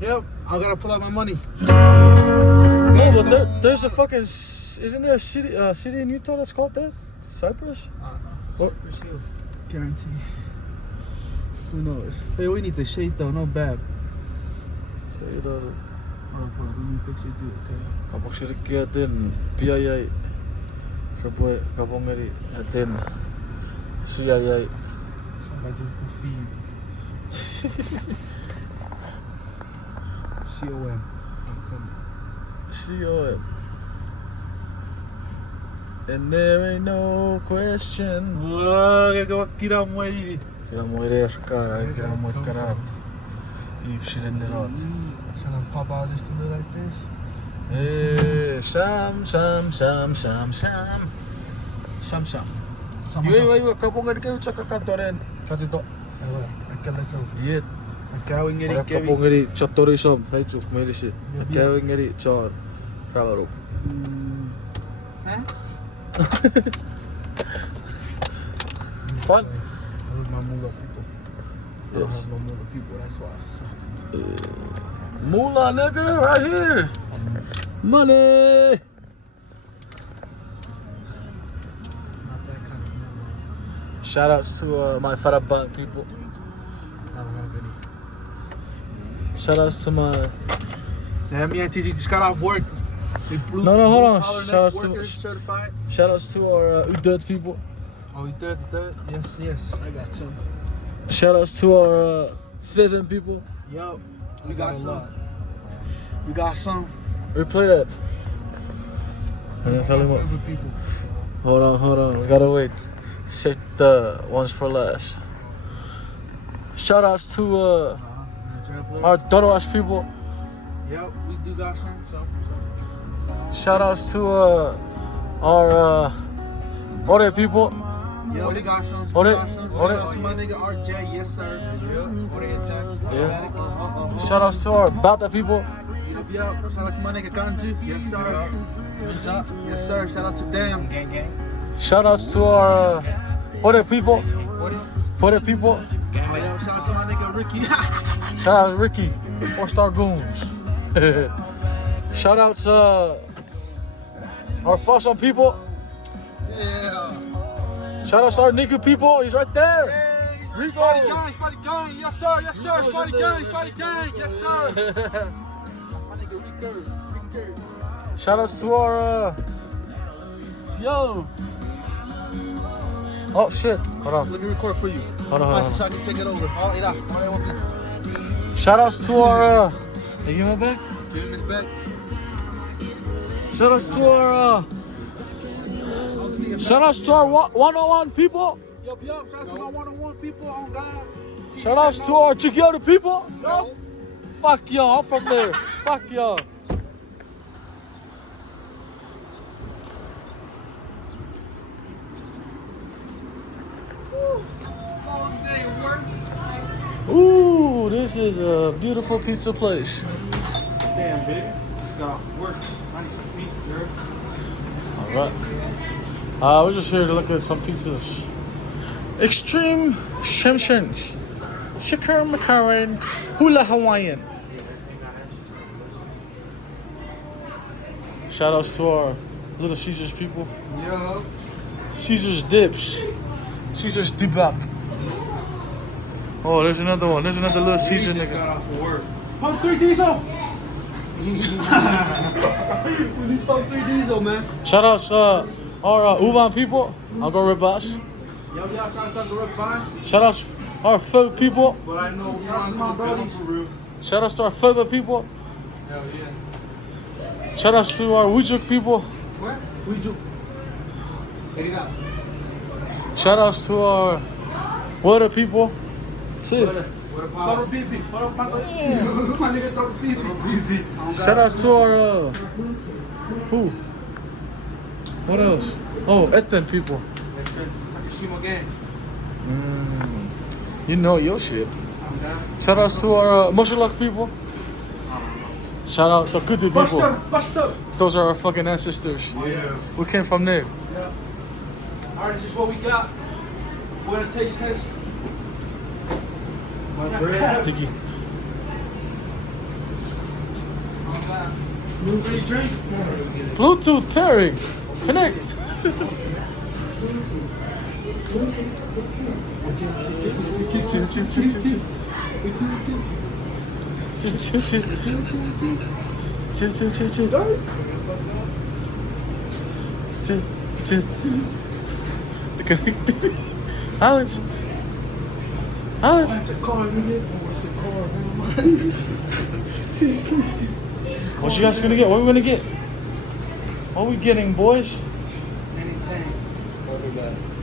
Yep, I gotta pull out my money. No, but there's a fucking. Isn't there a city in Utah that's called that? Cypress? What? Cypress Hill. Guarantee. Who knows? Hey, we need the shape though, no bad. Säg det. Hold on, we need to fix it good, okay? Kapag siya din biayay. Saboy kapag ngeri din CIA. Somebody who feed. COM. I'm coming. COM. And there ain't no question. Kira mueri. Kira morir, cara. Kira morir, cara. Keep shit in the rot. Should I pop out just a little like this? Hey, Sam. Iwa, kapag ngeri kayo sa kakantoren. Kasi to. Aquela tchau. Yet. Acaba em Ora kapag ngeri chatori som. Faitu, kumeli shit. Kapag ngeri char. Rabarok. Fun. I lose my moolah people. I don't Yes. have no moolah people, that's why. Moolah, nigga, right here. Money. Not that kind of moolah. Shout outs to my Farabang people. I don't have any. Shout outs to my. Damn, me and TG just got off work. We blue, No, hold on. collar Shout neck outs to- workers certified. Shout outs to our Udud people. Oh, you third? Yes, I got some. Shout outs to our Fivin people. Yup, we got some. We got some. Replay that. And then tell him what. Favorite people. Hold on. We gotta wait. Save the ones for last. Shout outs to our Doroash people. Yep, we do got some. Shout outs to our Ore people. Yeah, we got some. Ore- Shout Ore- out to my nigga RJ, yes sir. Yeah. Shout outs to our Bata people. Yep. Shout out to my nigga Ganju, yes sir. Yes sir. Shout out to Damn. Shout outs to our Ore people. Ore people. Yo, shout out to my nigga Ricky. Shout out to Ricky. 4-star goons. Shout outs our Fossum people. Yeah. Shout outs to our Niku people. He's right there. Hey, Spotty gang, yes sir, Spotty gang, yes sir. My nigga Ricker. Shout outs to our yo. Oh shit. Hold on. Let me record for you. Hold on. So I can take it over. Oh, yeah. I want to Shout outs to our hey, you my back? give him his back. Shout outs to our shout outs to our 101 people. Yup. Shout out to my one-on-one people on God. Shout outs to our Chuukese people. No. Fuck y'all, I'm from there. Fuck y'all. Long day of work. Ooh, this is a beautiful pizza place. Damn, baby. Got off work. I need some pizza, girl. Alright. We're just here to look at some pizzas. Extreme Shemshens. Shaker Macaron Hula Hawaiian. Shout outs to our Little Caesars people. Yo. Caesars Dips. Caesars Dibap. Oh, there's another one. There's another Little Caesar Just nigga. got off of work. Pump 3 diesel. We need pump 3 diesel, man. Shout outs our Uban people. I'll go Ribas. Yo, shout out to Rick Vines. Shout outs our Food people. But I know shout out to my buddies. For real. Shout outs to our Foba people. Hell yeah. Shout outs to our Wijuk people. Where? We do. Get it up. Shout outs to our Water people. See. Toro Bibi. My nigga Toro Bibi. Shout outs to our who? What else? Oh, Ethan people. Takashima gang. You know your shit. Shout outs to our Mushalak people. Shout out to Kudu people. Buster. Those are our fucking ancestors. Yeah. We came from there. Yeah. All right, this is what we got. We're gonna taste test. My bread. Tiki. Bluetooth pairing. Connect. Alex. What you guys gonna get? What are we gonna get? What are we getting, boys? Anything.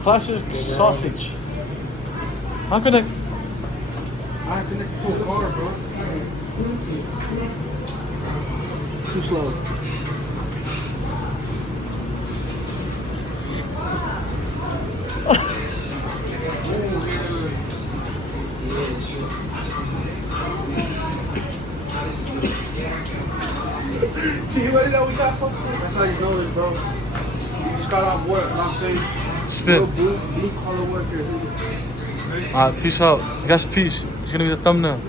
Classic sausage. How connect? I connected to a car, bro. Too slow. You already know we got something. That's how you know it, bro. You just got off work, you know what I'm saying? Spin. Blue collar worker. Alright, peace out. Guys, peace. It's gonna be the thumbnail.